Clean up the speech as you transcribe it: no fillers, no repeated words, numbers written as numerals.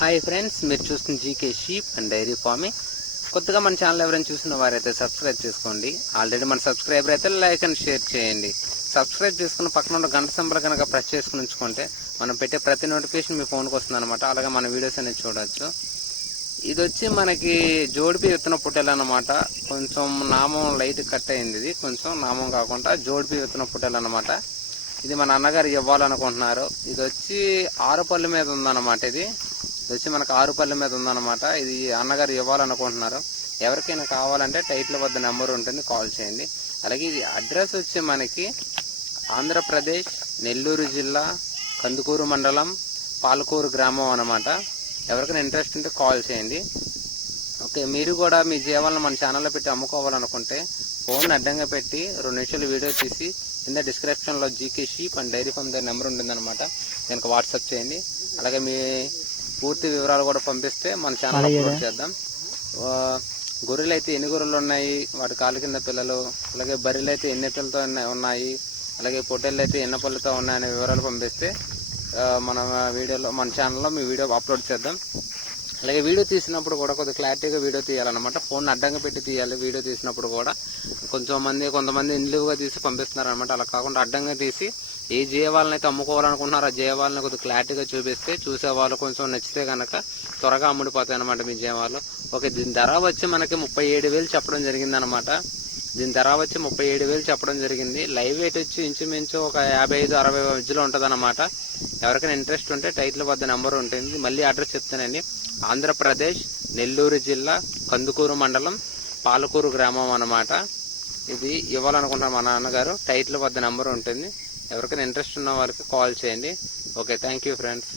Hi friends, మీరు చూస్తున్న GK sheep and dairy farming. కొత్తగా మన ఛానల్ ఎవరైనా చూసిన వారైతే సబ్స్క్రైబ్ చేసుకోండి. ఆల్రెడీ మన సబ్స్క్రైబర్ అయితే లైక్ అండ్ షేర్ చేయండి. సబ్స్క్రైబ్ చేసుకున్న పక్కన ఉన్న గంట సింబల్ కనుక ప్రెస్ చేసుకుని ఉంచుకుంటే మనం పెట్టే ప్రతి నోటిఫికేషన్ మీ ఫోన్కి వస్తుంది అనమాట. అలాగే మన వీడియోస్ అనేది చూడవచ్చు. ఇది వచ్చి మనకి జోడిపి విత్తన పుట్టెలు అనమాట. కొంచెం నామం లైట్ కట్ అయింది. ఇది కొంచెం నామం కాకుండా జోడిపి విత్తన పుట్టెలు అనమాట. ఇది మన అన్నగారు ఇవ్వాలనుకుంటున్నారు. ఇది వచ్చి 6 పళ్ళ మీద ఉందన్నమాట. ఇది వచ్చి మనకు 6 పళ్ళ మీద ఉందన్నమాట. ఇది అన్నగారు ఇవ్వాలనుకుంటున్నారు. ఎవరికైనా కావాలంటే టైటిల్ వద్ద నెంబర్ ఉంటుంది, కాల్ చేయండి. అలాగే ఇది అడ్రస్ వచ్చి మనకి ఆంధ్రప్రదేశ్ నెల్లూరు జిల్లా కందుకూరు మండలం పాలకూరు గ్రామం అన్నమాట. ఎవరికైనా ఇంట్రెస్ట్ ఉంటే కాల్ చేయండి. ఓకే, మీరు కూడా మీ జీవాలను మన ఛానల్లో పెట్టి అమ్ముకోవాలనుకుంటే ఫోన్ అడ్డంగా పెట్టి 2 నిమిషాలు వీడియో తీసి కింద డిస్క్రిప్షన్లో GK sheep and dairy farm దగ్గర నెంబర్ ఉంటుందన్నమాట. దానికి వాట్సాప్ చేయండి. అలాగే మీ పూర్తి వివరాలు కూడా పంపిస్తే మన ఛానల్ అప్లోడ్ చేద్దాం. గొర్రెలు అయితే ఎన్ని గొర్రెలు ఉన్నాయి, వాటి కాలు కింద పిల్లలు, అలాగే బర్రెలు అయితే ఎన్ని పిల్లలతో ఉన్నాయి, అలాగే పొట్టేళ్ళు అయితే ఎన్ని పళ్ళతో ఉన్నాయనే వివరాలు పంపిస్తే మన వీడియోలో మన ఛానల్లో మీ వీడియో అప్లోడ్ చేద్దాం. అలాగే వీడియో తీసినప్పుడు కూడా కొద్దిగా క్లారిటీగా వీడియో తీయాలన్నమాట. ఫోన్ అడ్డంగా పెట్టి తీయాలి. వీడియో తీసినప్పుడు కూడా కొంతమంది నిలువుగా తీసి పంపిస్తున్నారు అనమాట. అలా కాకుండా అడ్డంగా తీసి ఏ జీవాలను అయితే అమ్ముకోవాలనుకుంటున్నారో ఆ జీవాలను కొద్దిగా క్లారిటీగా చూపిస్తే చూసేవాళ్ళు కొంచెం నచ్చితే కనుక త్వరగా అమ్ముడిపోతాయి అనమాట మీ జీవాలు. ఓకే, దీని ధర వచ్చి మనకి 37,000 చెప్పడం జరిగింది అనమాట. దీని ధర వచ్చి 37,000 చెప్పడం జరిగింది. లైవ్ వెయిట్ వచ్చి ఇంచుమించు ఒక 55-60 మధ్యలో ఉంటుంది అనమాట. ఎవరికైనా ఇంట్రెస్ట్ ఉంటే టైటిల్ వద్ద నెంబర్ ఉంటుంది. మళ్ళీ అడ్రస్ చెప్తానండి. ఆంధ్రప్రదేశ్ నెల్లూరు జిల్లా కందుకూరు మండలం పాలకూరు గ్రామం అన్నమాట. ఇది ఇవ్వాలనుకుంటున్న మా నాన్నగారు. టైటిల్ వద్ద నెంబర్ ఉంటుంది. ఎవరికైనా ఇంట్రెస్ట్ ఉన్న వాళ్ళకి కాల్ చేయండి. Okay, thank you friends.